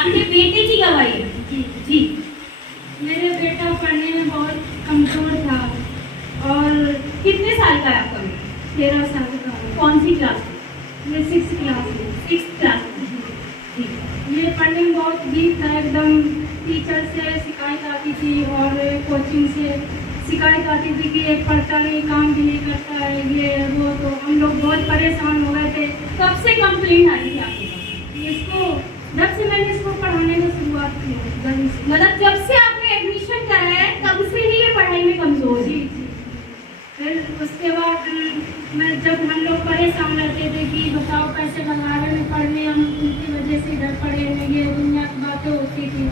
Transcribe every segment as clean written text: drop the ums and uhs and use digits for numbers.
आपके बेटे की गवाही है। जी जी मेरे बेटा पढ़ने में बहुत कमजोर था और कितने साल का है आपका बेटा? 13 साल का है। कौन सी क्लास में? ये 6th क्लास में। 6th क्लास में। ठीक है। ये पढ़ने में बहुत वीक था एकदम। टीचर से शिकायत आती थी और कोचिंग से शिकायत आती थी कि ये पढ़ता नहीं, काम भी नहीं करता है, ये वो। तो हम लोग बहुत परेशान हो गए थे। कब से कंप्लेंट आई थी आपके पास? इसको जब से मैंने इसको पढ़ाने की शुरुआत की है, मतलब जब से आपने एडमिशन कराया है तब से ही ये पढ़ाई में कमजोर है? जी जी। फिर उसके बाद मैं जब हम लोग परेशान रहते थे कि बताओ पैसे लगा रहे हैं पढ़ने, हम उनकी वजह से इधर पढ़े नहीं, ये दुनिया की बातें होती थी।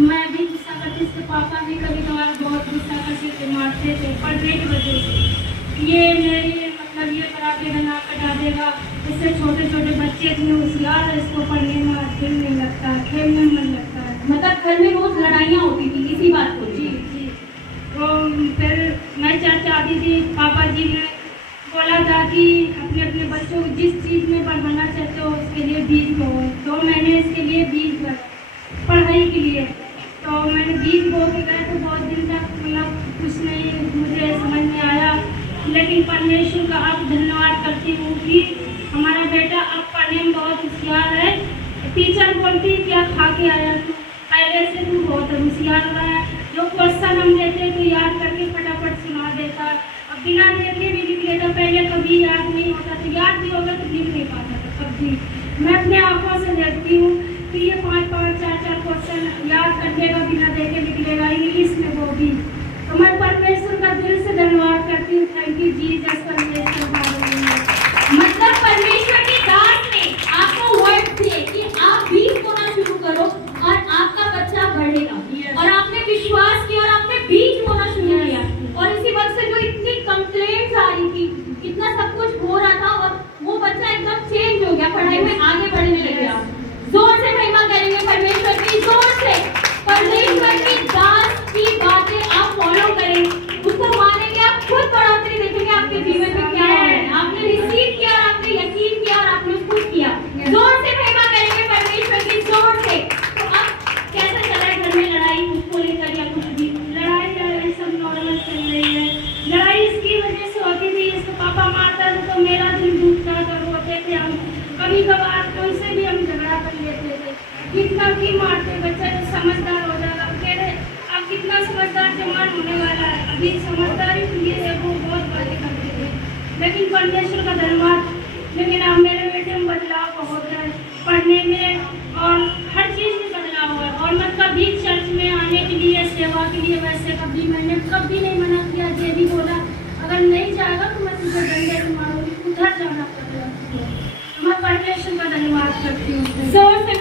मैं भी गुस्सा करती थी, पापा भी कभी कभार बहुत गुस्सा करते थे, मारते थे पढ़ने की वजह से। ये मेरी मतलब ये करा देगा ना कटा देगा। इससे छोटे छोटे बच्चे इतने होशियार है, इसको पढ़ने में दिल नहीं लगता है, खेलने में मन लगता है। मतलब घर में रोज लड़ाइयाँ होती थी इसी बात को? जी जी। तो फिर मैं चाहती थी, पापा जी ने बोला था कि अपने अपने बच्चों को जिस चीज़ में पढ़ाना चाहते हो उसके लिए बीज बो। तो मैंने इसके लिए बीज बोया पढ़ाई के लिए। तो मैंने बीज बो के गए तो बहुत दिन तक मतलब कुछ नहीं मुझे समझ में आया, लेकिन परमेश्वर का अब धन्यवाद करती हूँ कि हमारा बेटा अब पढ़ने में बहुत होशियार है। टीचर बोलती क्या खा के आया तू, पहले से तू बहुत होशियार हुआ है। जो क्वेश्चन हम देते तो याद करके फटाफट सुना देता, अब बिना देखे भी लिख लेता। पहले कभी याद नहीं होता, तो याद भी होगा तो लिख नहीं पाता था कभी। मैं अपने आंखों से देखती हूँ कि ये 5-5, 4-4 क्वेश्चन याद कर लेगा, बिना देखे लिख लेगा, इंग्लिश में वो भी। तो मैं परमेश्वर का दिल से धन्यवाद करती हूँ। थैंक यू जीसस परमेश्वर। मतलब परमेश्वर के दास ने आपको वर्ड दिए कि आप बीज बोना शुरू करो और आपका बच्चा बढ़ेगा। और आपने विश्वास किया और आपने बीज बोना शुरू किया। और इसी वक्त से जो इतनी कंप्लेंट्स आ रही थी, इतना सब कुछ हो रहा था और वो बच्चा एकदम चेंज हो गया, पढ़ाई में आगे बढ़ने लग गया। जोर से महिमा करेंगे परमेश्वर की, जोर से। परमेश्वर के दास की बातें आप फॉलो करें, उसको मानेंगे, आप खुद बढ़ोतरी देखेंगे आपके जीवन में क्या है। आपने रिसीव किया और आपने यकीन किया और आपने उसको किया। जोर से महिमा करेंगे परमेश्वर की, जोर से। तो अब कैसा चल रहा है घर में लड़ाई उसको लेकर या कुछ भी? लड़ाई सब नॉर्मल चल रही है। लड़ाई इसकी वजह से होती थी, इसको पापा मारता था तो मेरा दिल दुखता था, रोते थे हम। कभी कभार तो उससे भी हम झगड़ा कर लेते थे, कितना भी मारते। बच्चा जो समझदार हो जाएगा, कह रहे अब कितना समझदार जवान होने वाला है, अभी समझदारी के लिए वो बहुत बातें करते थे। लेकिन परमेश्वर का धन्यवाद, लेकिन अब मेरे बेटे में बदलाव बहुत है, पढ़ने में और हर चीज़ में बदलाव है। और मैं कभी चर्च में आने के लिए, सेवा के लिए, वैसे कभी मैंने कभी नहीं मना किया। ये भी बोला अगर नहीं जाएगा तो मैं तुझे डंडे से मारूंगी, उधर जाना पड़ेगा। मैं परमेश्वर का धन्यवाद करती हूँ। जोर से